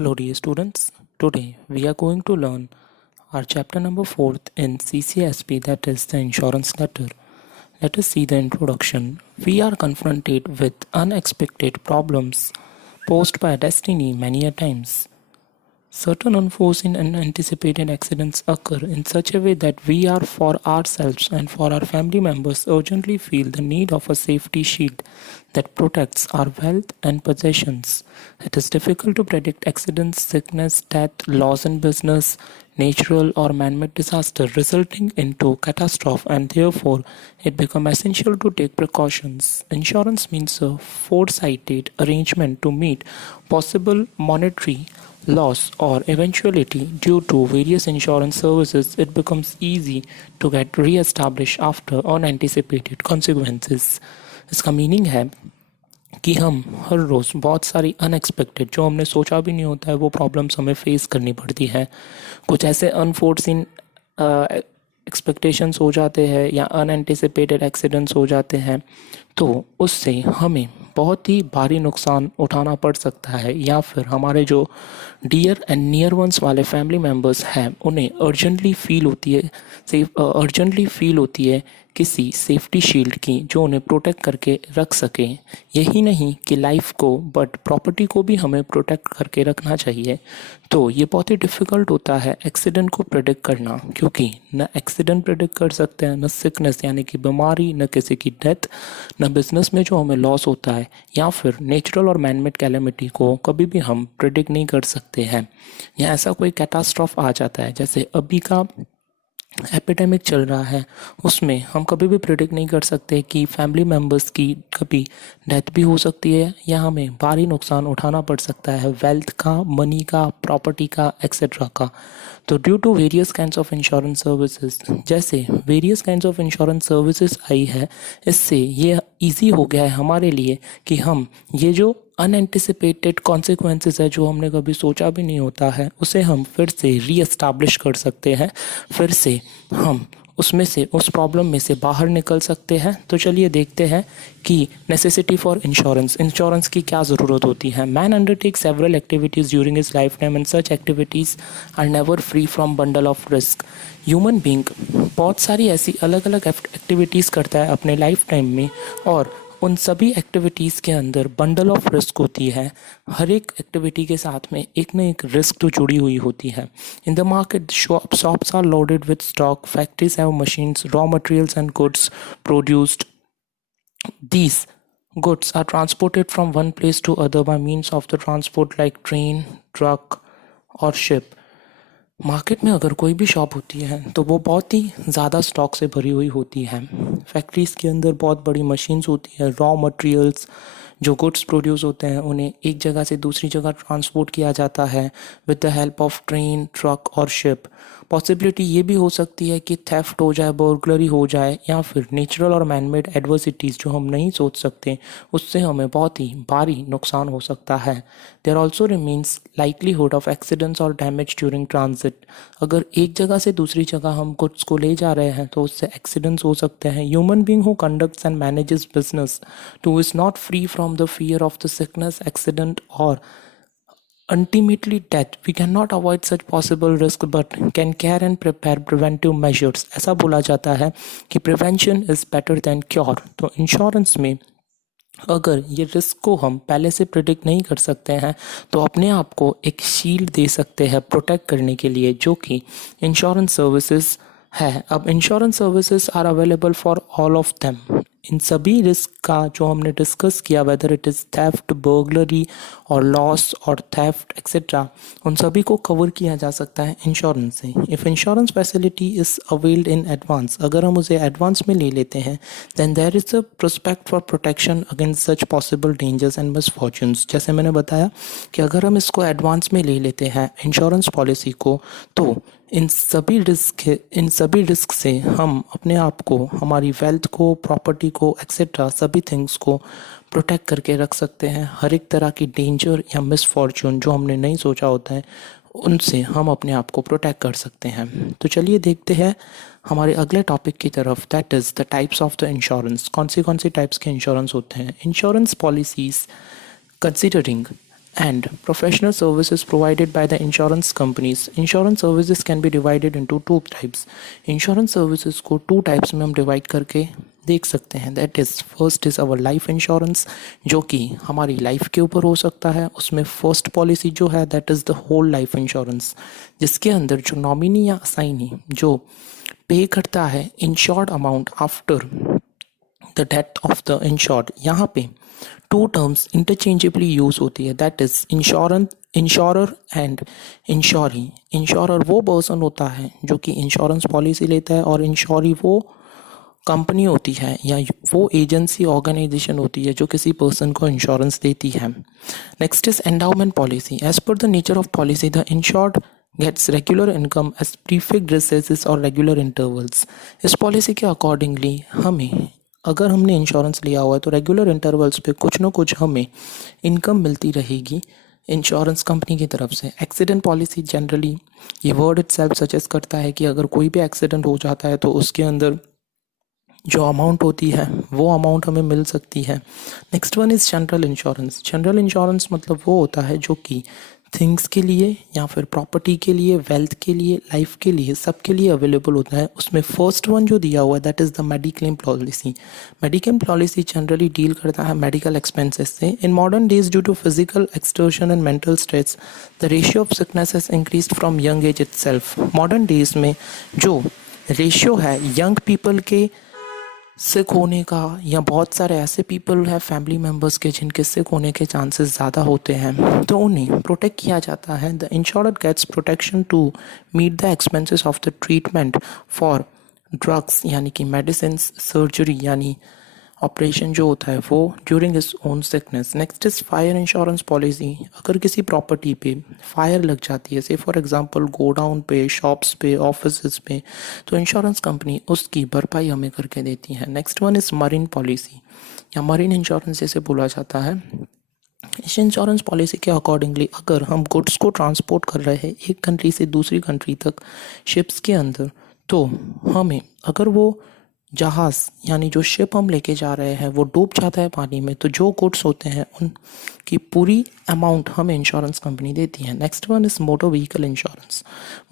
Hello dear students, today we are going to learn our chapter number 4th in CCSP, that is the insurance letter. Let us see the introduction. We are confronted with unexpected problems posed by destiny many a times. Certain unforeseen and unanticipated accidents occur in such a way that we are for ourselves and for our family members urgently feel the need of a safety shield that protects our wealth and possessions. It is difficult to predict accidents, sickness, death, loss in business, natural or man-made disaster resulting into catastrophe, and therefore it becomes essential to take precautions. Insurance means a foresighted arrangement to meet possible monetary loss or eventuality due to various insurance services. It becomes easy to get re-established after unanticipated consequences. इसका meaning है कि हम हर रोज़ बहुत सारी unexpected, जो हमने सोचा भी नहीं होता है, वो प्रॉब्लम्स हमें फेस करनी पड़ती है. कुछ ऐसे अनफोर्सिन एक्सपेक्टेशंस हो जाते हैं या अनएंटिसिपेटेड एक्सीडेंट्स हो जाते हैं, तो उससे हमें बहुत ही भारी नुकसान उठाना पड़ सकता है, या फिर हमारे जो डियर एंड नियर वंस वाले फैमिली मेम्बर्स हैं उन्हें अर्जेंटली फील होती है किसी सेफ्टी शील्ड की जो उन्हें प्रोटेक्ट करके रख सके. यही नहीं कि लाइफ को बट प्रॉपर्टी को भी हमें प्रोटेक्ट करके रखना चाहिए. तो ये बहुत ही डिफ़िकल्ट होता है एक्सीडेंट को प्रेडिक्ट करना, क्योंकि न एक्सीडेंट प्रेडिक्ट कर सकते हैं, न सिकनेस यानी कि बीमारी, न किसी की डेथ, न बिजनेस में जो हमें लॉस होता है, या फिर नेचुरल और मैनमेड कैलेमिटी को कभी भी हम प्रेडिक्ट नहीं कर सकते हैं. या ऐसा कोई कैटास्ट्रॉफ आ जाता है, जैसे अभी का एपिडेमिक चल रहा है, उसमें हम कभी भी प्रेडिक्ट नहीं कर सकते कि फैमिली मेम्बर्स की कभी डेथ भी हो सकती है या हमें भारी नुकसान उठाना पड़ सकता है, वेल्थ का, मनी का, प्रॉपर्टी का, एक्सेट्रा का. तो due to various kinds of insurance services, जैसे various kinds of insurance services आई है, इससे ये ईजी हो गया है हमारे लिए कि हम ये जो अनएंटिसिपेटेड कॉन्सिक्वेंसेस है, जो हमने कभी सोचा भी नहीं होता है, उसे हम फिर से रीएस्टैब्लिश कर सकते हैं. फिर से हम उसमें से, उस प्रॉब्लम में से बाहर निकल सकते हैं. तो चलिए देखते हैं कि नेसेसिटी फॉर इंश्योरेंस की क्या ज़रूरत होती है. Man undertake several activities during his life time and such activities are never free from bundle of risk. Human being बहुत सारी ऐसी अलग अलग एक्टिविटीज़ करता है अपने लाइफ टाइम में, और उन सभी एक्टिविटीज़ के अंदर बंडल ऑफ रिस्क होती है. हर एक एक्टिविटी के साथ में एक न एक रिस्क तो जुड़ी हुई होती है. In the market shops are loaded with stock, factories have machines, raw materials and goods produced. These goods are transported from one place to other by means of the transport like train, truck और ship. Market में अगर कोई भी shop होती है तो वो बहुत ही ज़्यादा स्टॉक से भरी हुई होती है. फैक्ट्रीज़ के अंदर बहुत बड़ी मशीन्स होती है. रॉ मटेरियल्स, जो गुड्स प्रोड्यूस होते हैं, उन्हें एक जगह से दूसरी जगह ट्रांसपोर्ट किया जाता है with the help of train, truck और शिप. पॉसिबिलिटी ये भी हो सकती है कि थेफ्ट हो जाए, बर्गलरी हो जाए, या फिर नेचुरल और मैनमेड एडवर्सिटीज़ जो हम नहीं सोच सकते, उससे हमें बहुत ही भारी नुकसान हो सकता है. There also remains likelihood of accidents और डैमेज ड्यूरिंग ट्रांजिट. अगर एक जगह से दूसरी जगह हम गुड्स को ले जा रहे हैं तो उससे एक्सीडेंट्स हो सकते हैं. Human being who conducts and manages business two is not free from the fear of the sickness, accident or ultimately death. We cannot avoid such possible risk but can care and prepare preventive measures. ऐसा बोला जाता है कि prevention is better than cure. तो insurance में अगर ये risk को हम पहले से प्रिडिक्ट नहीं कर सकते हैं तो अपने आप को एक शील्ड दे सकते हैं प्रोटेक्ट करने के लिए, जो कि इंश्योरेंस सर्विसेज है. अब insurance services are available for all of them. इन सभी रिस्क का जो हमने डिस्कस किया, whether it is theft, burglary और लॉस और थेफ्ट एक्सेट्रा, उन सभी को कवर किया जा सकता है इंश्योरेंस से. If insurance facility is availed in advance, अगर हम उसे एडवांस में ले लेते हैं, then there is a prospect for protection against such possible dangers and misfortunes. जैसे मैंने बताया कि अगर हम इसको एडवांस में ले लेते हैं इंश्योरेंस पॉलिसी को, तो इन सभी रिस्क से हम अपने आप को, हमारी वेल्थ को, प्रॉपर्टी को, एक्सेट्रा सभी थिंग्स को प्रोटेक्ट करके रख सकते हैं. हर एक तरह की डेंजर या मिसफॉर्चून जो हमने नहीं सोचा होता है, उनसे हम अपने आप को प्रोटेक्ट कर सकते हैं. तो चलिए देखते हैं हमारे अगले टॉपिक की तरफ, that is the types of the insurance. कौन सी टाइप्स के इंश्योरेंस होते हैं. Insurance policies considering and professional services provided by the insurance companies. Insurance services can be divided into two types. Insurance services को two types में हम divide करके देख सकते हैं. That is first is our life insurance, जो कि हमारी लाइफ के ऊपर हो सकता है. उसमें फर्स्ट पॉलिसी जो है that is the whole life insurance, जिसके अंदर जो नॉमिनी या असाइनी जो पे करता है insured amount after the death of the insured. यहाँ पे टू टर्म्स इंटरचेंजेबली यूज होती है, that is insurer and इंश्योरी. Insurer वो पर्सन होता है जो कि इंश्योरेंस पॉलिसी लेता है, और इंश्योरी वो कंपनी होती है या वो एजेंसी ऑर्गेनाइजेशन होती है जो किसी पर्सन को इंश्योरेंस देती है. Next is endowment policy. As per the nature of policy the insured gets regular income as prefixed resources और रेगुलर इंटरवल्स. इस पॉलिसी के अकॉर्डिंगली हमें, अगर हमने इंश्योरेंस लिया हुआ है तो रेगुलर इंटरवल्स पे कुछ ना कुछ हमें इनकम मिलती रहेगी इंश्योरेंस कंपनी की तरफ से. एक्सीडेंट पॉलिसी जनरली ये वर्ड इटसेल्फ सजेस्ट करता है कि अगर कोई भी एक्सीडेंट हो जाता है तो उसके अंदर जो अमाउंट होती है वो अमाउंट हमें मिल सकती है. Next one is general insurance. General insurance मतलब वो होता है जो कि थिंग्स के लिए या फिर प्रॉपर्टी के लिए, वेल्थ के लिए, लाइफ के लिए, सब के लिए अवेलेबल होता है. उसमें फर्स्ट वन जो दिया हुआ है that is the mediclaim policy. Mediclaim policy generally deal करता है मेडिकल एक्सपेंसेस से. In modern days due to physical exertion and mental stress the ratio of sickness has increased from young age itself. Modern days में जो ratio है young people के सिक होने का, या बहुत सारे ऐसे पीपल हैं फैमिली मेम्बर्स के जिनके सिक होने के चांसेस ज़्यादा होते हैं, तो उन्हें प्रोटेक्ट किया जाता है. The insured gets protection to meet the expenses of the treatment for drugs यानी कि मेडिसिन, सर्जरी यानी ऑपरेशन जो होता है वो during his own sickness. Next is fire insurance policy. अगर किसी प्रॉपर्टी पे फायर लग जाती है, से फॉर एग्जांपल गोडाउन पे, शॉप्स पे, ऑफिस पे, तो इंश्योरेंस कंपनी उसकी भरपाई हमें करके देती है. Next one is marine policy या मरीन इंश्योरेंस जैसे बोला जाता है. इस इंश्योरेंस पॉलिसी के अकॉर्डिंगली अगर हम गुड्स को ट्रांसपोर्ट कर रहे हैं एक कंट्री से दूसरी कंट्री तक शिप्स के अंदर, तो हमें अगर वो जहाज़ यानी जो शिप हम लेके जा रहे हैं वो डूब जाता है पानी में, तो जो गुड्स होते हैं उनकी पूरी अमाउंट हमें इंश्योरेंस कंपनी देती है. Next one is motor vehicle insurance.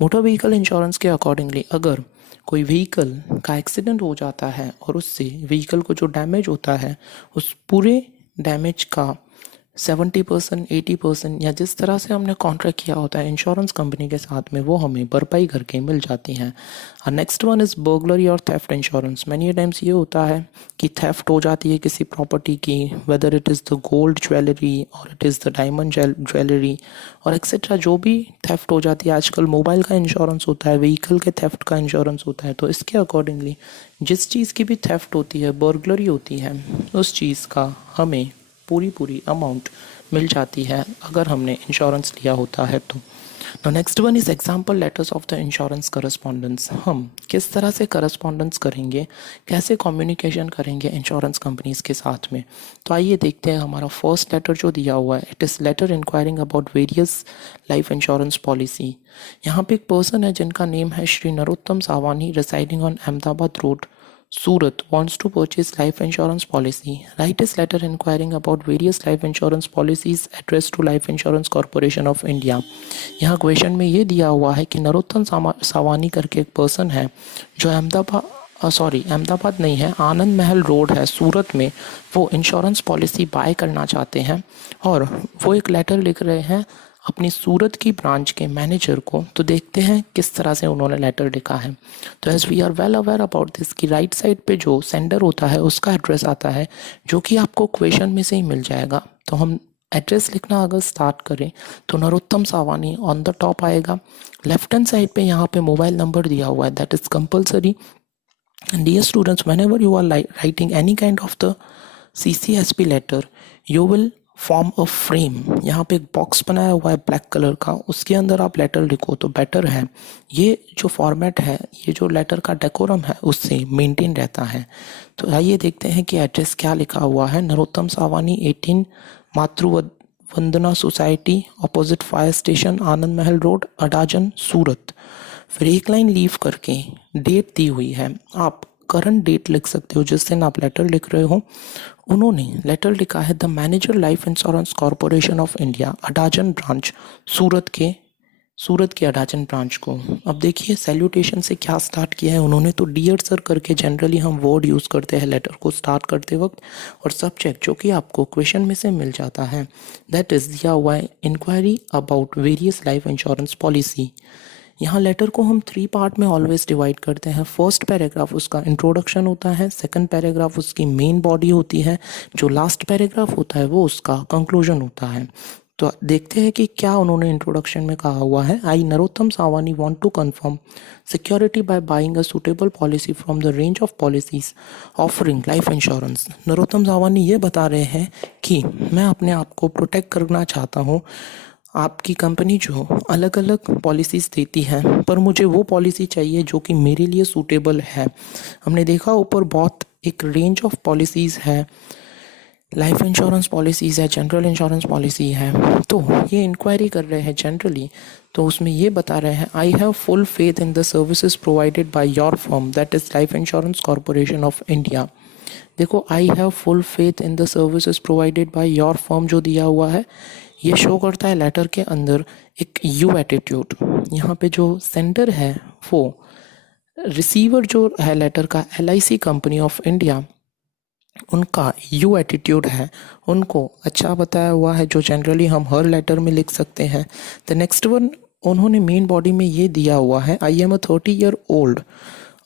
Motor vehicle insurance के अकॉर्डिंगली अगर कोई व्हीकल का एक्सीडेंट हो जाता है और उससे व्हीकल को जो डैमेज होता है उस पूरे डैमेज का 70%, 80% या जिस तरह से हमने कॉन्ट्रैक्ट किया होता है इंश्योरेंस कंपनी के साथ में, वो हमें भरपाई करके मिल जाती हैं. और नेक्स्ट वन इज़ बर्गलरी और थेफ्ट इंश्योरेंस. मैनी टाइम्स ये होता है कि थेफ्ट हो जाती है किसी प्रॉपर्टी की, whether it is the gold jewellery और it is the diamond jewellery और एक्सेट्रा, जो भी थेफ्ट हो जाती है. आजकल मोबाइल का इंश्योरेंस होता है, व्हीकल के थेफ्ट का इंश्योरेंस होता है. तो इसके अकॉर्डिंगली जिस चीज़ की भी थेफ्ट होती है, बर्गलरी होती है, उस चीज़ का हमें पूरी अमाउंट मिल जाती है अगर हमने इंश्योरेंस लिया होता है तो. The next one is example letters of the insurance correspondence. हम किस तरह से करस्पॉन्डेंस करेंगे, कैसे कम्युनिकेशन करेंगे इंश्योरेंस कंपनीज के साथ में. तो आइए देखते हैं. हमारा फर्स्ट लेटर जो दिया हुआ है it is letter inquiring about various life insurance policy. यहाँ पे एक पर्सन है जिनका नेम है Shri Narottam Savani, residing on Ahmedabad road, Surat, wants to purchase life insurance policy. Write his letter inquiring about various life insurance policies addressed to Life Insurance Corporation of India. यहाँ question में ये दिया हुआ है कि नरोत्तम सावानी करके एक पर्सन है जो अहमदाबाद नहीं है, आनंद महल रोड है सूरत में, वो इंश्योरेंस पॉलिसी बाय करना चाहते हैं और वो एक लेटर लिख रहे हैं अपनी सूरत की ब्रांच के मैनेजर को. तो देखते हैं किस तरह से उन्होंने लेटर लिखा है. तो as we are well aware about this कि राइट साइड पे जो सेंडर होता है उसका एड्रेस आता है जो कि आपको क्वेश्चन में से ही मिल जाएगा. तो हम एड्रेस लिखना अगर स्टार्ट करें तो नरोत्तम सावानी ऑन द टॉप आएगा. लेफ्ट हैंड साइड पे यहाँ पे मोबाइल नंबर दिया हुआ है, that is compulsory. And dear students, whenever you are writing any kind of the CCSP letter, you will form a frame. यहाँ पे एक बॉक्स बनाया हुआ है ब्लैक कलर का, उसके अंदर आप लेटर लिखो तो बेटर है. ये जो फॉर्मेट है, ये जो लेटर का डेकोरम है उससे मेंटेन रहता है. तो आइए देखते हैं कि एड्रेस क्या लिखा हुआ है. नरोत्तम सावानी 18 मातृवंदना सोसाइटी, अपोजिट फायर स्टेशन, आनंद महल रोड, अडाजन, सूरत. फिर एक लाइन लीव करके डेट दी हुई है. आप करंट डेट लिख सकते हो जिस दिन आप लेटर लिख रहे हो। उन्होंने लेटर लिखा है the manager life insurance corporation of India Adajan branch, Surat के अडाजन ब्रांच को। अब देखिए सैल्यूटेशन से क्या स्टार्ट किया है उन्होंने, तो डियर सर करके जनरली हम वर्ड यूज़ करते हैं लेटर को स्टार्ट करते वक्त, और सब्जेक्ट जो कि आपको क्वेश्चन में से मिल जाता है दैट इज़ दिया हुआ है inquiry about various life insurance policy. यहाँ लेटर को हम 3 पार्ट में ऑलवेज डिवाइड करते हैं। फर्स्ट पैराग्राफ उसका इंट्रोडक्शन होता है, सेकंड पैराग्राफ उसकी मेन बॉडी होती है, जो लास्ट पैराग्राफ होता है वो उसका कंक्लूजन होता है। तो देखते हैं कि क्या उन्होंने इंट्रोडक्शन में कहा हुआ है। I Narottam Savani want to confirm security by buying a suitable policy from the range of policies offering life insurance. Narottam Savani ये बता रहे हैं कि मैं अपने आप को प्रोटेक्ट करना चाहता हूँ। आपकी कंपनी जो अलग अलग पॉलिसीज़ देती है, पर मुझे वो पॉलिसी चाहिए जो कि मेरे लिए सूटेबल है। हमने देखा ऊपर बहुत एक रेंज ऑफ पॉलिसीज़ है, लाइफ इंश्योरेंस पॉलिसीज़ है, जनरल इंश्योरेंस पॉलिसी है। तो ये इंक्वायरी कर रहे हैं जनरली, तो उसमें ये बता रहे हैं I have full faith in the services provided by your firm that is life insurance corporation of India. देखो I have full faith in the services provided by your firm जो दिया हुआ है, ये शो करता है लेटर के अंदर एक यू एटीट्यूड। यहाँ पे जो सेंडर है वो रिसीवर जो है लेटर का LIC कंपनी ऑफ इंडिया, उनका यू एटीट्यूड है, उनको अच्छा बताया हुआ है जो जनरली हम हर लेटर में लिख सकते हैं। द नेक्स्ट वन उन्होंने मेन बॉडी में ये दिया हुआ है आई एम अ 30-year-old।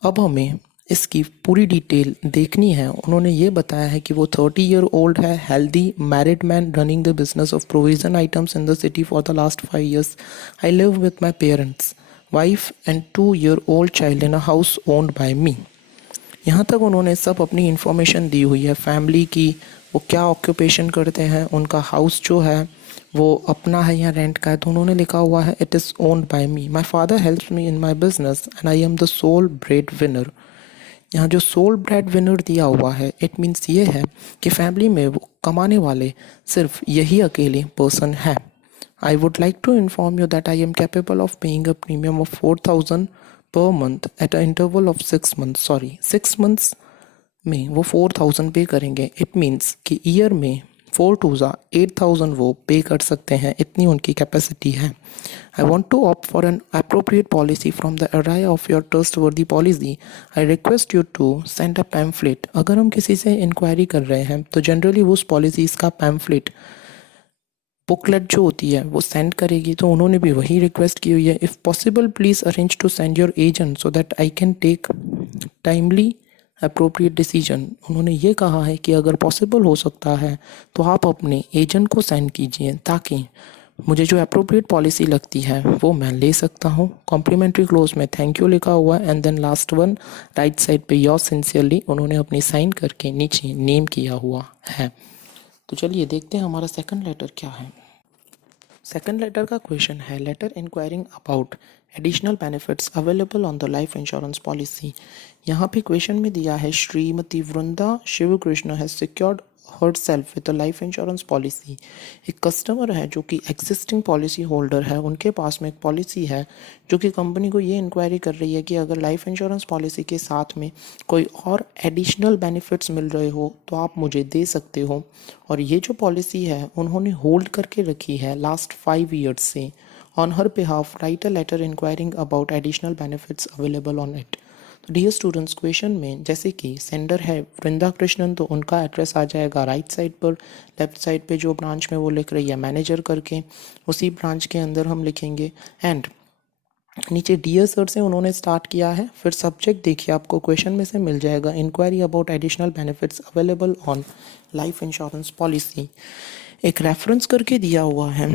अब हमें इसकी पूरी डिटेल देखनी है। उन्होंने ये बताया है कि वो 30-year-old है, healthy married man running the business of provision items in the city for the last 5 years। I live with my parents, wife and 2-year-old child in a house owned by me. यहाँ तक उन्होंने सब अपनी information दी हुई है family की, वो क्या ऑक्यूपेशन करते हैं, उनका हाउस जो है वो अपना है या रेंट का है। तो उन्होंने लिखा हुआ है it is owned by me, my father helps me in my business and I am the sole breadwinner. यहाँ जो सोल ब्रेड विनर दिया हुआ है इट मीन्स ये है कि फैमिली में वो कमाने वाले सिर्फ यही अकेले पर्सन है। I would like to inform you that I am capable of paying a premium of 4,000 per month at a interval of 6 months। 6 months में वो 4,000 पे करेंगे। इट मीन्स कि ईयर में 4 2 8,000 वो पे कर सकते हैं, इतनी उनकी कैपेसिटी है। I want to opt for an appropriate policy from the array of your trustworthy policy. I request you to send a pamphlet. अगर हम किसी से इंक्वायरी कर रहे हैं तो जनरली उस पॉलिसीज़ का पैम्फलेट बुकलेट जो होती है वो सेंड करेगी, तो उन्होंने भी वही रिक्वेस्ट की हुई है। If possible please arrange to send your agent so that I can take timely appropriate decision. उन्होंने ये कहा है कि अगर पॉसिबल हो सकता है तो आप अपने एजेंट को सेंड कीजिए ताकि मुझे जो अप्रोप्रिएट पॉलिसी लगती है वो मैं ले सकता हूँ। कॉम्प्लीमेंट्री क्लोज में थैंक यू लिखा हुआ है and then last one right side पे योर सिंसियरली उन्होंने अपनी साइन करके नीचे नेम किया हुआ है। तो चलिए देखते हैं हमारा सेकंड लेटर क्या है। सेकंड लेटर का क्वेश्चन है letter inquiring about additional benefits available on the life insurance policy. यहाँ पे क्वेश्चन में दिया है Shrimati Vrinda Shiv Krishna has secured herself with a life insurance policy. एक कस्टमर है जो कि एग्जिस्टिंग पॉलिसी होल्डर है, उनके पास में एक पॉलिसी है जो कि कंपनी को ये इंक्वायरी कर रही है कि अगर लाइफ इंश्योरेंस पॉलिसी के साथ में कोई और एडिशनल बेनिफिट्स मिल रहे हो तो आप मुझे दे सकते हो। और ये जो पॉलिसी है उन्होंने होल्ड करके रखी है लास्ट 5 years से। On her behalf write a letter inquiring about additional benefits available on it. तो डियर स्टूडेंट्स क्वेश्चन में जैसे कि सेंडर है वृंदा कृष्णन, तो उनका एड्रेस आ जाएगा राइट साइड पर। लेफ्ट साइड पे जो ब्रांच में वो लिख रही है मैनेजर करके, उसी ब्रांच के अंदर हम लिखेंगे। एंड नीचे डियर सर से उन्होंने स्टार्ट किया है। फिर सब्जेक्ट देखिए आपको क्वेश्चन में से मिल जाएगा inquiry about additional benefits available on life insurance policy. एक रेफरेंस करके दिया हुआ है।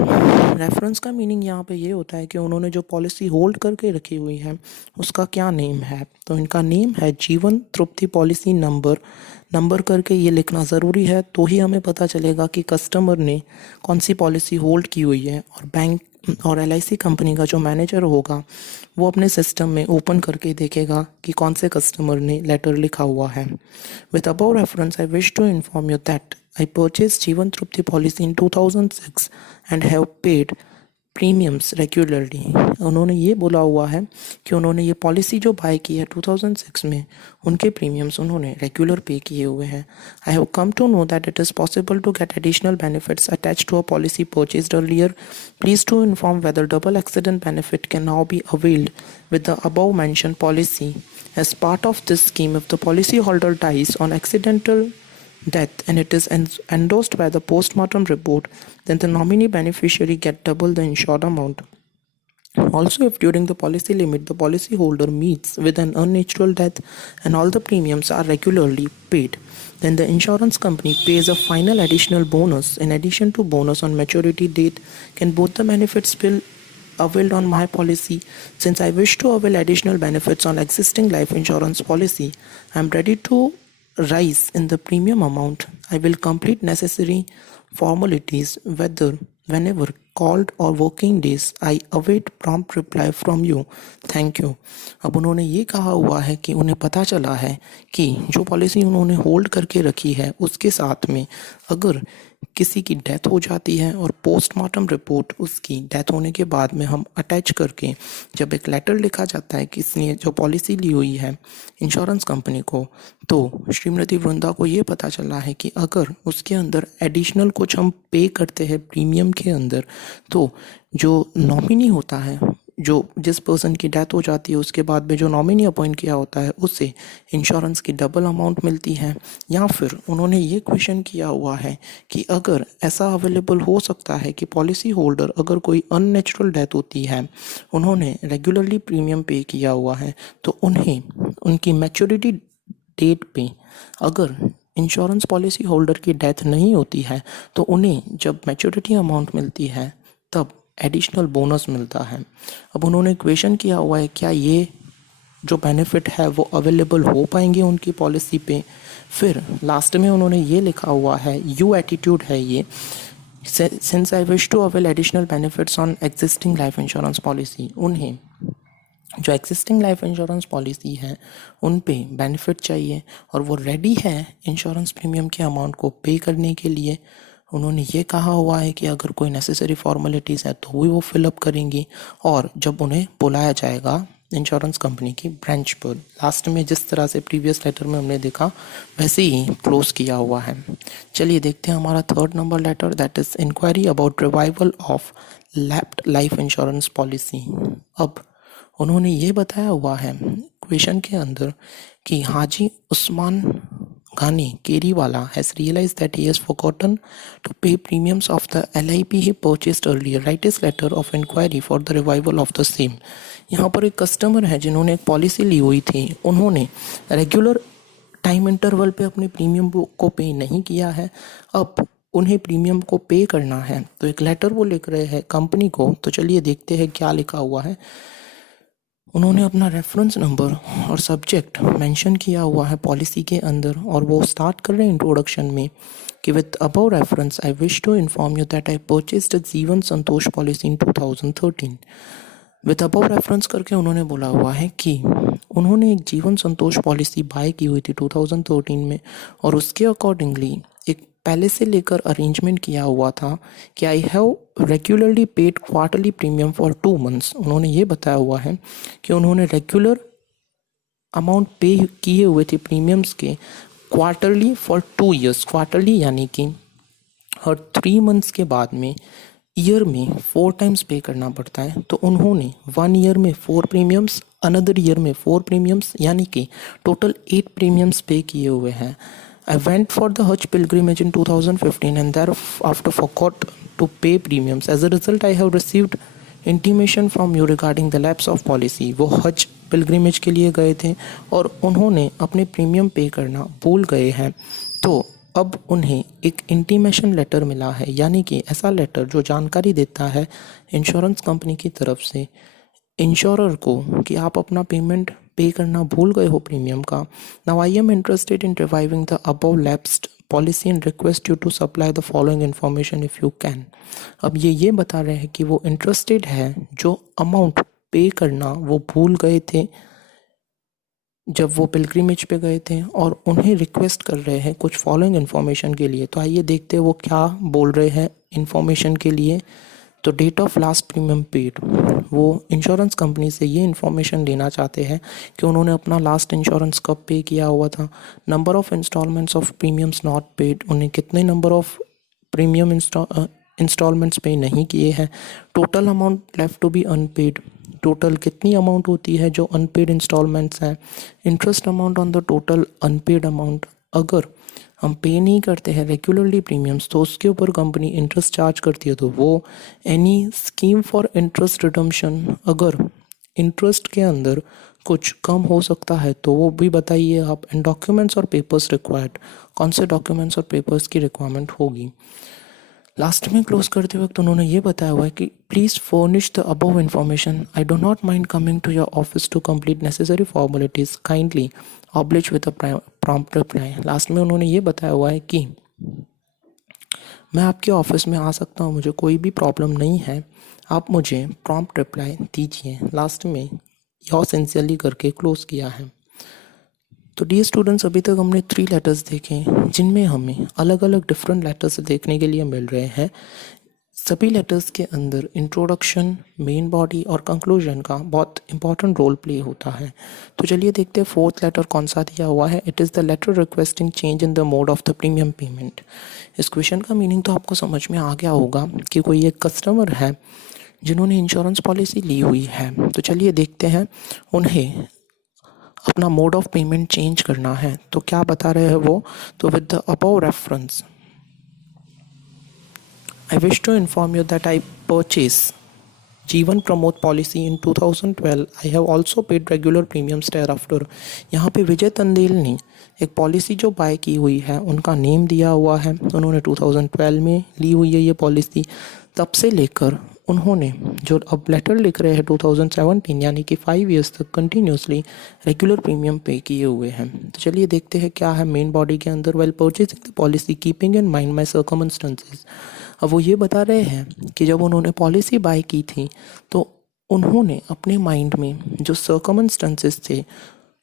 रेफरेंस का मीनिंग यहाँ पे ये होता है कि उन्होंने जो पॉलिसी होल्ड करके रखी हुई है उसका क्या नेम है। तो इनका नेम है जीवन तृप्ति पॉलिसी नंबर। नंबर करके ये लिखना ज़रूरी है, तो ही हमें पता चलेगा कि कस्टमर ने कौन सी पॉलिसी होल्ड की हुई है। और बैंक और LIC कंपनी का जो मैनेजर होगा वो अपने सिस्टम में ओपन करके देखेगा कि कौन से कस्टमर ने लेटर लिखा हुआ है। With above reference I wish to inform you that I purchased Jeevan Trupti policy in 2006 and have paid premiums regularly. उन्होंने ये बोला हुआ है कि उन्होंने ये पॉलिसी जो बाय की है 2006 में, उनके प्रीमियम्स उन्होंने रेगुलर पे किए हुए हैं। I have come to know that it is possible to get additional benefits attach to a policy purchased earlier. Please to inform whether double accident benefit can now be availed with the above mentioned policy. As part of this scheme, if the policyholder dies on accidental death and it is endorsed by the postmortem report, then the nominee beneficiary get double the insured amount. Also, if during the policy limit the policyholder meets with an unnatural death and all the premiums are regularly paid, then the insurance company pays a final additional bonus. In addition to bonus on maturity date, can both the benefits bill availed on my policy? Since I wish to avail additional benefits on existing life insurance policy, I am ready to rise in the premium amount. I will complete necessary formalities whenever called or working days. I await prompt reply from you. Thank you. अब उन्होंने ये कहा हुआ है कि उन्हें पता चला है कि जो पॉलिसी उन्होंने होल्ड करके रखी है उसके साथ में अगर किसी की डेथ हो जाती है और पोस्टमार्टम रिपोर्ट उसकी डेथ होने के बाद में हम अटैच करके जब एक लेटर लिखा जाता है किसने जो पॉलिसी ली हुई है इंश्योरेंस कंपनी को, तो श्रीमती वृंदा को ये पता चला है कि अगर उसके अंदर एडिशनल कुछ हम पे करते हैं प्रीमियम के अंदर, तो जो नॉमिनी होता है, जो जिस पर्सन की डेथ हो जाती है उसके बाद में जो नॉमिनी अपॉइंट किया होता है उससे इंश्योरेंस की डबल अमाउंट मिलती है। या फिर उन्होंने ये क्वेश्चन किया हुआ है कि अगर ऐसा अवेलेबल हो सकता है कि पॉलिसी होल्डर अगर कोई अननेचुरल डेथ होती है, उन्होंने रेगुलरली प्रीमियम पे किया हुआ है, तो उन्हें उनकी मैच्योरिटी डेट पे अगर इंश्योरेंस पॉलिसी होल्डर की डेथ नहीं होती है तो उन्हें जब मैच्योरिटी अमाउंट मिलती है तब एडिशनल बोनस मिलता है। अब उन्होंने क्वेश्चन किया हुआ है क्या ये जो बेनिफिट है वो अवेलेबल हो पाएंगे उनकी पॉलिसी पे। फिर लास्ट में उन्होंने ये लिखा हुआ है, यू एटीट्यूड है ये, since I wish to avail additional benefits on existing life insurance policy. उन्हें जो एग्जिस्टिंग लाइफ इंश्योरेंस पॉलिसी है उन पे बेनिफिट चाहिए और वो रेडी है इंश्योरेंस प्रीमियम के अमाउंट को पे करने के लिए। उन्होंने ये कहा हुआ है कि अगर कोई नेसेसरी फॉर्मेलिटीज़ है तो भी वो फिलअप करेंगी और जब उन्हें बुलाया जाएगा इंश्योरेंस कंपनी की ब्रांच पर। लास्ट में जिस तरह से प्रीवियस लेटर में हमने देखा वैसे ही क्लोज किया हुआ है। चलिए देखते हैं हमारा third number letter, that is inquiry about revival of lapsed life insurance policy. अब उन्होंने ये बताया हुआ है क्वेश्चन के अंदर कि हाजी Usman Ghani Keriwala has realized that he has forgotten to pay premiums of the LIP he purchased earlier. Write his letter of inquiry for the revival of the same. यहाँ पर एक कस्टमर है जिन्होंने एक पॉलिसी ली हुई थी, उन्होंने रेगुलर टाइम इंटरवल पे अपने प्रीमियम को पे नहीं किया है, अब उन्हें प्रीमियम को पे करना है, तो एक लेटर वो लिख रहे हैं कंपनी को। तो चलिए देखते हैं क्या लिखा हुआ है। उन्होंने अपना रेफरेंस नंबर और सब्जेक्ट मेंशन किया हुआ है पॉलिसी के अंदर और वो स्टार्ट कर रहे हैं इंट्रोडक्शन में कि with above reference I wish to inform you that I purchased a Jeevan Santosh policy in 2013। With above reference करके उन्होंने बोला हुआ है कि उन्होंने एक जीवन संतोष पॉलिसी बाय की हुई थी 2013 में और उसके अकॉर्डिंगली एक पहले से लेकर अरेंजमेंट किया हुआ था कि I have regularly paid quarterly premium for 2 months। उन्होंने ये बताया हुआ है कि उन्होंने रेगुलर अमाउंट पे किए हुए थे प्रीमियम्स के क्वार्टरली फॉर 2 years। क्वार्टरली यानी कि हर 3 months के बाद में ईयर में 4 times पे करना पड़ता है। तो उन्होंने 1 year में 4 प्रीमियम्स, अनदर ईयर में 4 प्रीमियम्स, यानी कि टोटल 8 प्रीमियम्स पे किए हुए हैं। I went for the Hajj pilgrimage in 2015 and thereafter forgot to pay premiums. As a result, I have received intimation from you regarding the lapse of policy. वो हज pilgrimage के लिए गए थे और उन्होंने अपने प्रीमियम पे करना भूल गए हैं, तो अब उन्हें एक इंटीमेशन लेटर मिला है, यानी कि ऐसा लेटर जो जानकारी देता है इंश्योरेंस कंपनी की तरफ से इंश्योरर को कि आप अपना पेमेंट पे करना भूल गए हो प्रीमियम का। Now I am interested in reviving the above lapsed policy and request you to supply the following information if you can. अब ये बता रहे हैं कि वो इंटरेस्टेड है, जो अमाउंट पे करना वो भूल गए थे जब वो पिलग्रिमेज पे गए थे और उन्हें रिक्वेस्ट कर रहे हैं कुछ फॉलोइंग इन्फॉर्मेशन के लिए। तो आइए देखते हैं वो क्या बोल रहे हैं इन्फॉर्मेशन के लिए। तो date of last premium paid, वो इंश्योरेंस कंपनी से ये इन्फॉर्मेशन लेना चाहते हैं कि उन्होंने अपना लास्ट इंश्योरेंस कब पे किया हुआ था, number of installments of premiums not paid, उन्हें कितने नंबर ऑफ प्रीमियम इंस्टॉलमेंट्स पे नहीं किए हैं, total amount left to be unpaid, total कितनी अमाउंट होती है जो अनपेड इंस्टॉलमेंट्स हैं, interest amount on the total unpaid amount, अगर हम पे नहीं करते हैं रेगुलरली प्रीमियम्स तो उसके ऊपर कंपनी इंटरेस्ट चार्ज करती है तो वो, any scheme for interest redemption, अगर इंटरेस्ट के अंदर कुछ कम हो सकता है तो वो भी बताइए आप, एंड डॉक्यूमेंट्स और पेपर्स रिक्वायर्ड, कौन से डॉक्यूमेंट्स और पेपर्स की रिक्वायरमेंट होगी। लास्ट में क्लोज करते वक्त उन्होंने ये बताया हुआ है कि please furnish the above information, I do not mind coming to your office to complete necessary formalities, kindly oblige with a prompt reply. Last में उन्होंने ये बताया हुआ है कि मैं आपके ऑफिस में आ सकता हूँ, मुझे कोई भी प्रॉब्लम नहीं है, आप मुझे प्रॉम्प्ट रिप्लाई दीजिए। लास्ट में योर सिंसियरली करके क्लोज किया है। तो डियर स्टूडेंट्स, अभी तक हमने 3 लेटर्स देखे जिनमें हमें अलग अलग डिफरेंट लेटर्स देखने के लिए मिल रहे हैं। सभी लेटर्स के अंदर इंट्रोडक्शन, मेन बॉडी और कंक्लूजन का बहुत इंपॉर्टेंट रोल प्ले होता है। तो चलिए देखते हैं 4th लेटर कौन सा दिया हुआ है। It is the letter requesting change in the mode of the premium payment. इस क्वेश्चन का मीनिंग तो आपको समझ में आ गया होगा कि कोई एक कस्टमर है जिन्होंने इंश्योरेंस पॉलिसी ली हुई है। तो चलिए देखते हैं, उन्हें अपना मोड ऑफ पेमेंट चेंज करना है तो क्या बता रहे हैं वो। तो with the above reference I wish to inform you that I purchased जीवन Pramod policy in 2012. I have also paid regular premiums thereafter. यहाँ पे विजय तंदेल ने एक पॉलिसी जो बाय की हुई है उनका नेम दिया हुआ है। उन्होंने 2012 में ली हुई है ये पॉलिसी। तब से लेकर उन्होंने जो अब लेटर लिख रहे हैं 2017 यानी कि 5 ईयर्स तक कंटिन्यूसली रेगुलर प्रीमियम पे किए हुए हैं। तो चलिए देखते हैं क्या है मेन बॉडी के अंदर। Well purchasing the policy keeping in mind my circumstances. अब वो ये बता रहे हैं कि जब उन्होंने पॉलिसी बाय की थी तो उन्होंने अपने माइंड में जो सर्कमस्टेंसेस थे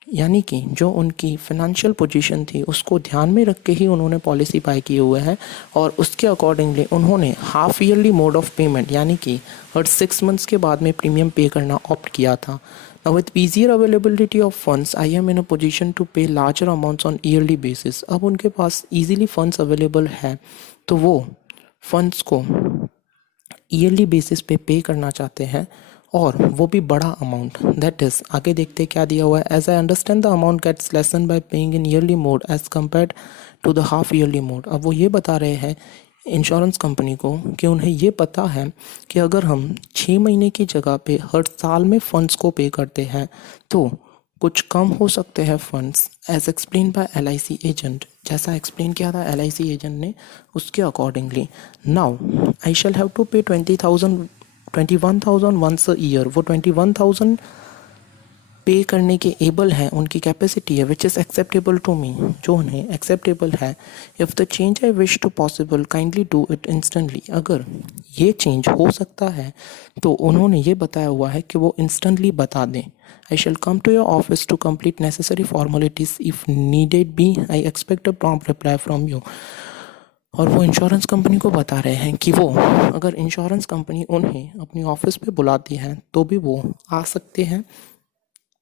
यानी कि जो उनकी फाइनेंशियल पोजीशन थी उसको ध्यान में रख के ही उन्होंने पॉलिसी बाय किए हुए हैं और उसके अकॉर्डिंगली उन्होंने half yearly mode of payment यानी कि हर 6 मंथ्स के बाद में प्रीमियम पे करना ऑप्ट किया था। Now with easier availability of funds I am in a position to pay larger amounts on yearly basis. अब उनके पास ईजिली फंड्स अवेलेबल है तो वो फंड्स को ईयरली बेसिस पे करना चाहते हैं और वो भी बड़ा अमाउंट। दैट इज़, आगे देखते क्या दिया हुआ है। As I understand the amount gets lessen by paying in yearly mode as compared to the half yearly mode. अब वो ये बता रहे हैं इंश्योरेंस कंपनी को कि उन्हें ये पता है कि अगर हम 6 महीने की जगह पे हर साल में फ़ंड्स को पे करते हैं तो कुछ कम हो सकते हैं funds, as explain by LIC agent. जैसा एक्सप्लेन किया था LIC एजेंट ने उसके accordingly now I shall have to pay 21,000 once a year. वो 21,000 पे करने के एबल हैं, उनकी कैपेसिटी है, which is acceptable to me, जो उन्हें एक्सेप्टेबल है। If the change I wish to possible kindly do it instantly. अगर ये चेंज हो सकता है तो उन्होंने ये बताया हुआ है कि वो इंस्टेंटली बता दें। I shall come to your office to complete necessary formalities if needed be, I expect a prompt reply from you. और वो इंश्योरेंस कंपनी को बता रहे हैं कि वो अगर इंश्योरेंस कंपनी उन्हें अपनी ऑफिस पे बुलाती है तो भी वो आ सकते हैं।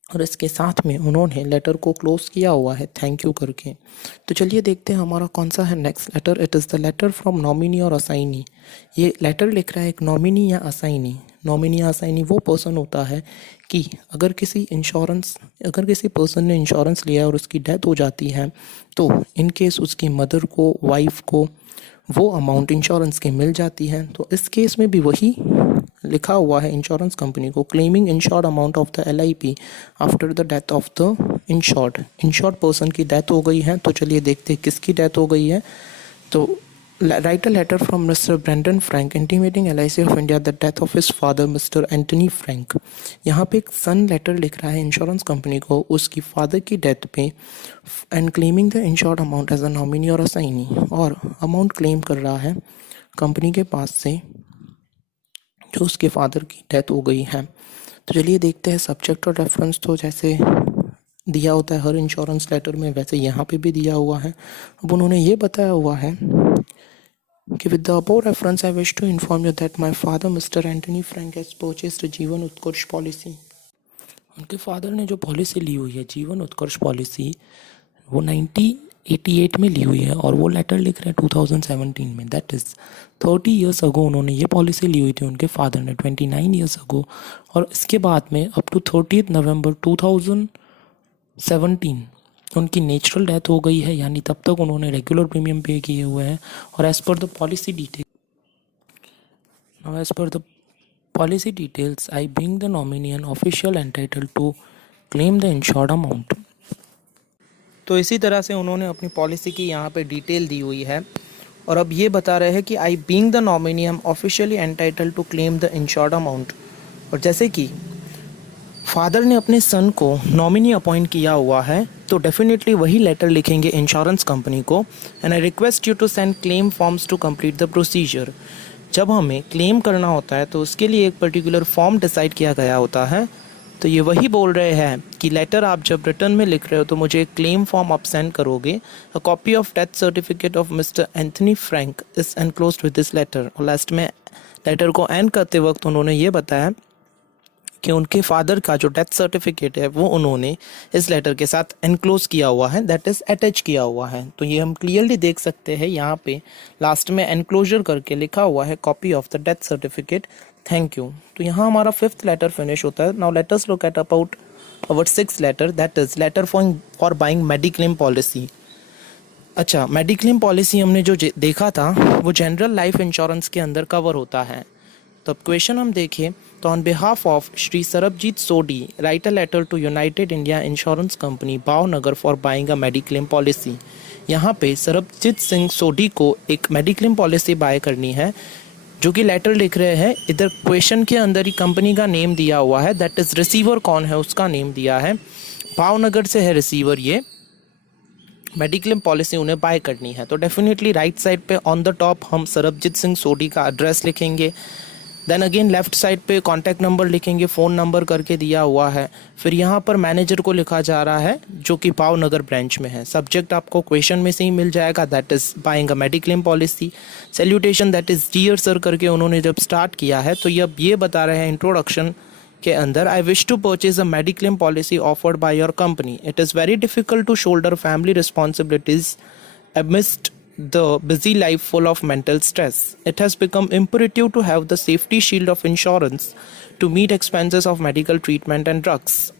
और इसके साथ में उन्होंने लेटर को क्लोज किया हुआ है थैंक यू करके। तो चलिए देखते हैं हमारा कौन सा है next letter. It is the letter from nominee और असाइनी। ये लेटर लिख रहा है एक नॉमिनी या असाइनी। नॉमिनी या असाइनी वो पर्सन होता है कि अगर किसी पर्सन ने इंश्योरेंस लिया और उसकी डेथ हो जाती है तो इन केस उसकी मदर को, वाइफ को वो अमाउंट इंश्योरेंस के मिल जाती है। तो इस केस में भी वही लिखा हुआ है इंश्योरेंस कंपनी को, claiming insured amount of the LIP after the death of the insured person की डेथ हो गई है। तो चलिए देखते हैं किसकी डेथ हो गई है। तो right a letter from mister Brendan Frank intimating LIC of India the death of his father mister Antony Frank. यहाँ पे एक सन लेटर लिख रहा है इंश्योरेंस कंपनी को उसकी फादर की डेथ पे, and claiming the insured amount as a nominee और असाइनी, और अमाउंट क्लेम कर रहा है कंपनी के पास से जो उसके फादर की डेथ हो गई है। तो चलिए देखते हैं सब्जेक्ट और रेफरेंस तो जैसे दिया होता है हर इंश्योरेंस लेटर में वैसे यहाँ पे भी दिया हुआ है। अब उन्होंने ये बताया हुआ है कि with the above reference, I wish to inform you that my father, Mr. Anthony Frank, has purchased a जीवन उत्कर्ष पॉलिसी। उनके फादर ने जो पॉलिसी ली हुई है जीवन उत्कर्ष पॉलिसी, वो 1988 में ली हुई है और वो लेटर लिख रहे हैं 2017 में। दैट इज़ 30 ईयर्स अगो उन्होंने ये पॉलिसी ली हुई थी उनके फादर ने, 29 ईयर्स अगो। और इसके बाद में अप टू 30 नवंबर 2017 उनकी नेचुरल डेथ हो गई है, यानी तब तक उन्होंने रेगुलर प्रीमियम पे किए हुए हैं। और as per the policy detail, now as per the policy details, I being the nominee and official entitled to claim the insured amount। तो इसी तरह से उन्होंने अपनी पॉलिसी की यहाँ पे डिटेल दी हुई है और अब ये बता रहे हैं कि I being the nominee am officially entitled to claim the insured amount. और जैसे कि फादर ने अपने सन को नॉमिनी अपॉइंट किया हुआ है तो डेफिनेटली वही लेटर लिखेंगे इंश्योरेंस कंपनी को, and I request you to send claim forms to complete the procedure. जब हमें क्लेम करना होता है तो उसके लिए एक पर्टिकुलर फॉर्म डिसाइड किया गया होता है। तो ये वही बोल रहे हैं कि लेटर आप जब रिटर्न में लिख रहे हो तो मुझे एक क्लेम फॉर्म आप सेंड करोगे। A copy of death certificate of mister Anthony Frank is enclosed with this letter. और लास्ट में लेटर को एंड करते वक्त उन्होंने ये बताया कि उनके फादर का जो डेथ सर्टिफिकेट है वो उन्होंने इस लेटर के साथ एनक्लोज किया हुआ है, दैट इज़ अटैच किया हुआ है। तो ये हम क्लियरली देख सकते हैं यहाँ पे लास्ट में एनक्लोजर करके लिखा हुआ है copy of the death certificate, thank you. तो यहाँ हमारा 5th लेटर फिनिश होता है। Now let us look at about our 6th letter, that is letter for buying mediclaim policy. अच्छा, मेडिक्लेम पॉलिसी हमने जो देखा था वो जनरल लाइफ इंश्योरेंस के अंदर कवर होता है। तो अब क्वेश्चन हम देखें तो on behalf of Shri Sarabjit Sodhi right a letter to United India Insurance Company Bhavnagar for buying a mediclaim policy. यहाँ पे सरबजीत सिंह सोडी को एक मेडिक्लेम पॉलिसी बाय करनी है, जो कि लेटर लिख रहे हैं। इधर क्वेश्चन के अंदर ही कंपनी का नेम दिया हुआ है, दैट इज़ रिसीवर कौन है उसका नेम दिया है, भावनगर से है रिसीवर। ये मेडिक्लेम पॉलिसी उन्हें बाय करनी है तो डेफिनेटली राइट साइड पे ऑन द टॉप हम सरबजीत सिंह सोडी का एड्रेस लिखेंगे। देन अगेन लेफ्ट साइड पे कॉन्टैक्ट नंबर लिखेंगे, फ़ोन नंबर करके दिया हुआ है। फिर यहाँ पर मैनेजर को लिखा जा रहा है जो कि भावनगर ब्रांच में है। सब्जेक्ट आपको क्वेश्चन में से ही मिल जाएगा, that is buying a mediclaim policy. Salutation that is dear sir करके उन्होंने जब स्टार्ट किया है तो ये बता रहे हैं इंट्रोडक्शन के अंदर, I wish to purchase a mediclaim policy offered by your company. It is very difficult to shoulder family responsibilities amidst the busy life full of mental stress. It has become imperative to have the safety shield of insurance to meet expenses of medical treatment and drugs.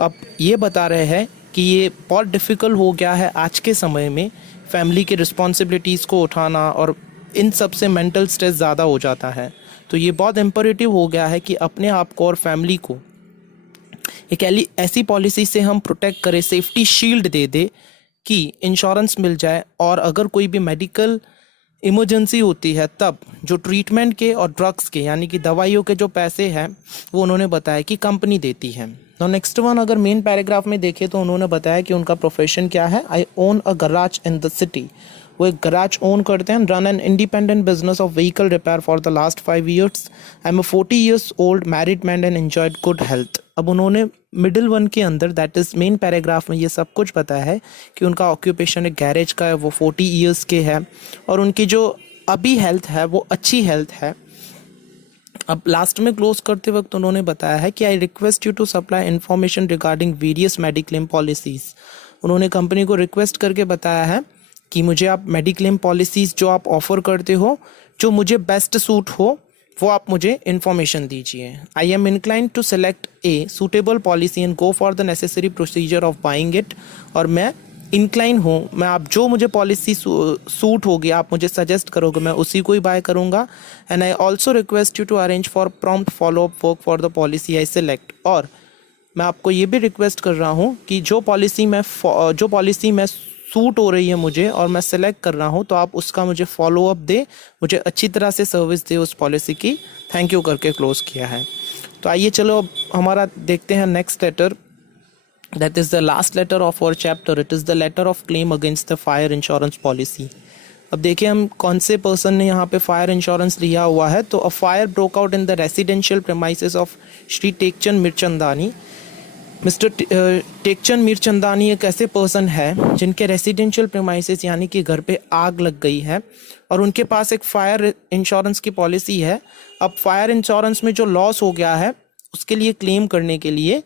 अब ये बता रहे हैं कि ये बहुत difficult हो गया है आज के समय में फैमिली की रिस्पॉन्सिबिलिटीज़ को उठाना, और इन सब से मेंटल स्ट्रेस ज़्यादा हो जाता है। तो ये बहुत इम्परेटिव हो गया है कि अपने आप को और फैमिली को एक ऐसी पॉलिसी से हम प्रोटेक्ट करें, सेफ्टी शील्ड दे दे कि इंश्योरेंस मिल जाए, और अगर कोई भी मेडिकल इमरजेंसी होती है तब जो ट्रीटमेंट के और ड्रग्स के यानी कि दवाइयों के जो पैसे हैं वो उन्होंने बताया कि कंपनी देती है। तो नेक्स्ट वन अगर मेन पैराग्राफ में देखें तो उन्होंने बताया कि उनका प्रोफेशन क्या है। I own a garage in the city, वो एक गराज ओन करते हैं। Run an independent business of vehicle repair for the last 5 years. I am a 40 years old married man and enjoyed good health. अब उन्होंने middle one के अंदर that is main paragraph में ये सब कुछ बताया है कि उनका ऑक्यूपेशन एक गैरेज का है, वो 40 ईयर्स के है और उनकी जो अभी हेल्थ है वो अच्छी हेल्थ है। अब लास्ट में क्लोज करते वक्त उन्होंने बताया है कि I request you to supply information regarding various mediclaim policies. उन्होंने कंपनी को रिक्वेस्ट करके बताया है कि मुझे आप मेडिक्लेम पॉलिसीज़ जो आप ऑफ़र करते हो, जो मुझे बेस्ट सूट हो, वो आप मुझे इन्फॉर्मेशन दीजिए। I am incline to select a suitable policy and go for the necessary procedure of buying it. और मैं इंक्लाइन हूँ, मैं आप जो मुझे पॉलिसी सूट होगी आप मुझे सजेस्ट करोगे मैं उसी को ही बाय करूँगा। And I also request you to arrange for prompt follow up work for the policy I select. और मैं आपको ये भी रिक्वेस्ट कर रहा हूँ कि जो पॉलिसी मैं सूट हो रही है मुझे और मैं सेलेक्ट कर रहा हूँ तो आप उसका मुझे फॉलो अप दे, मुझे अच्छी तरह से सर्विस दे उस पॉलिसी की, थैंक यू करके क्लोज किया है। तो आइए चलो अब हमारा देखते हैं next letter, that is the last letter of our chapter. It is the letter of claim against the fire insurance policy. अब देखिए हम कौन से पर्सन ने यहाँ पे फायर इंश्योरेंस लिया हुआ है। तो a fire broke out in the residential premises of Shri Tekchand Mirchandani mister Tekchand Mirchandani एक ऐसे पर्सन है जिनके रेसिडेंशियल प्रीमाइसेस यानी कि घर पे आग लग गई है और उनके पास एक फायर इंश्योरेंस की पॉलिसी है। अब फायर इंश्योरेंस में जो लॉस हो गया है उसके लिए क्लेम करने के लिए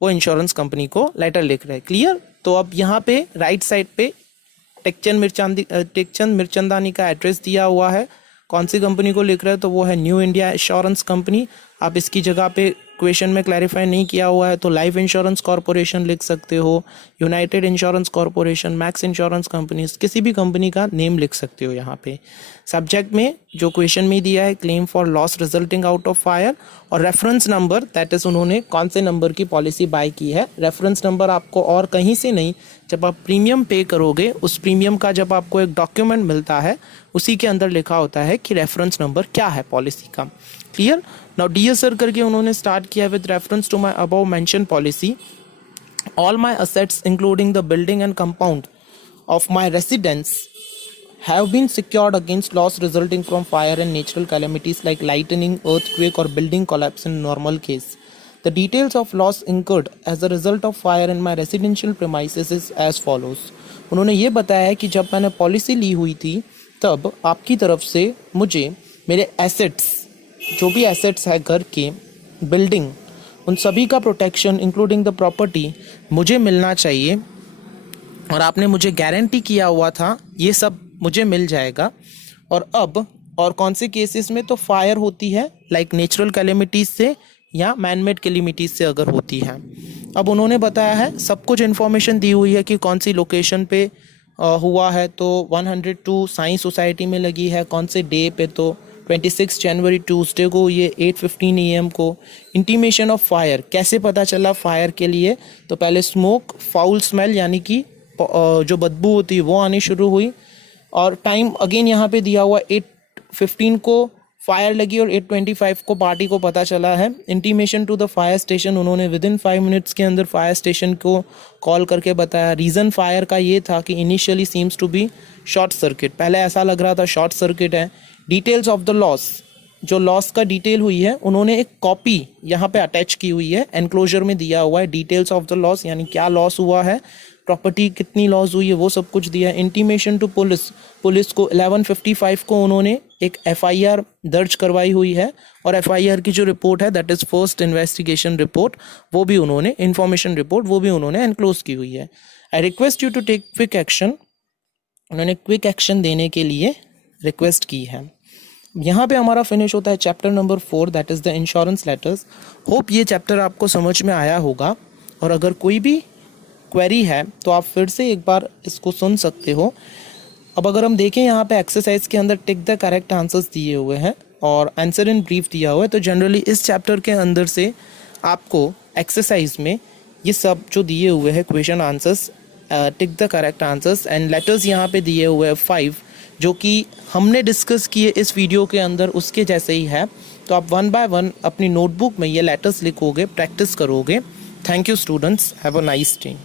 वो इंश्योरेंस कंपनी को लेटर लिख रहे हैं। क्लियर? तो अब यहाँ पे राइट साइड पे टेकचंद मीरचंदानी का एड्रेस दिया हुआ है। कौन सी कंपनी को लिख रहे हैं तो वो है न्यू इंडिया एश्योरेंस कंपनी। आप इसकी जगह पे क्वेश्चन में क्लैरिफाई नहीं किया हुआ है तो लाइफ इंश्योरेंस कॉरपोरेशन लिख सकते हो, United insurance corporation, max insurance companies, किसी भी कंपनी का नेम लिख सकते हो यहाँ पे। सब्जेक्ट में जो क्वेश्चन में दिया है claim for loss resulting out of fire, और रेफरेंस नंबर दैट इज उन्होंने कौन से नंबर की पॉलिसी बाय की है। रेफरेंस नंबर आपको और कहीं से नहीं, जब आप प्रीमियम पे करोगे उस प्रीमियम का जब आपको एक डॉक्यूमेंट मिलता है उसी के अंदर लिखा होता है कि रेफरेंस नंबर क्या है पॉलिसी का। क्लियर? नाउ डियर सर करके उन्होंने स्टार्ट किया with reference to my above mention policy, all my assets including the building and compound of my residence have been secured against loss resulting from fire and natural calamities like lightning, earthquake or building collapse in normal case. The details of loss incurred as a result of fire in my residential premises is as follows. उन्होंने ये बताया है कि जब मैंने policy ली हुई थी तब आपकी तरफ से मुझे मेरे एसेट्स, जो भी एसेट्स है घर के, बिल्डिंग, उन सभी का प्रोटेक्शन इंक्लूडिंग द प्रॉपर्टी मुझे मिलना चाहिए और आपने मुझे गारंटी किया हुआ था ये सब मुझे मिल जाएगा। और अब और कौन से केसेस में, तो फायर होती है लाइक नेचुरल कैलेमिटीज़ से या मैनमेड कैलेमिटीज़ से अगर होती है। अब उन्होंने बताया है सब कुछ इन्फॉर्मेशन दी हुई है कि कौन सी लोकेशन पे हुआ है, तो 102 साइंस सोसाइटी में लगी है, कौन से डे पे, तो 26 जनवरी ट्यूसडे को, ये 8:15 AM को। इंटीमेशन ऑफ फायर कैसे पता चला फायर के लिए, तो पहले स्मोक, फाउल स्मेल यानी कि जो बदबू होती है वो आनी शुरू हुई, और टाइम अगेन यहाँ पे दिया हुआ 8:15 को फायर लगी और 8:25 को पार्टी को पता चला है। Intimation to the fire station, उन्होंने विदिन 5 मिनट्स के अंदर फायर स्टेशन को कॉल करके बताया। रीज़न फायर का ये था कि initially seems to be short circuit, पहले ऐसा लग रहा था शॉर्ट सर्किट है। डिटेल्स ऑफ द लॉस, जो लॉस का डिटेल हुई है उन्होंने एक कॉपी यहाँ पे अटैच की हुई है, एनक्लोजर में दिया हुआ है। डिटेल्स ऑफ द लॉस यानी क्या लॉस हुआ है, प्रॉपर्टी कितनी लॉस हुई है, वो सब कुछ दिया है। इंटीमेशन टू पुलिस, पुलिस को 11:55 को उन्होंने एक FIR दर्ज करवाई हुई है, और FIR की जो रिपोर्ट है that is first investigation report, वो भी उन्होंने, इंफॉर्मेशन रिपोर्ट वो भी उन्होंने एनक्लोज की हुई है। I request you to take quick action, उन्होंने क्विक एक्शन देने के लिए रिक्वेस्ट की है। यहाँ पे हमारा फिनिश होता है chapter number 4 that is the insurance letters. Hope ये चैप्टर आपको समझ में आया होगा, और अगर कोई भी क्वेरी है तो आप फिर से एक बार इसको सुन सकते हो। अब अगर हम देखें यहाँ पे एक्सरसाइज के अंदर टिक द करेक्ट आंसर्स दिए हुए हैं और आंसर इन ब्रीफ दिया हुआ है, तो जनरली इस चैप्टर के अंदर से आपको एक्सरसाइज में ये सब जो दिए हुए हैं question answers, tick the correct answers and letters यहाँ पे दिए हुए हैं 5, जो कि हमने डिस्कस किए इस वीडियो के अंदर उसके जैसे ही है। तो आप 1 बाय 1 अपनी नोटबुक में ये लेटर्स लिखोगे, प्रैक्टिस करोगे। Thank you students, have a nice day.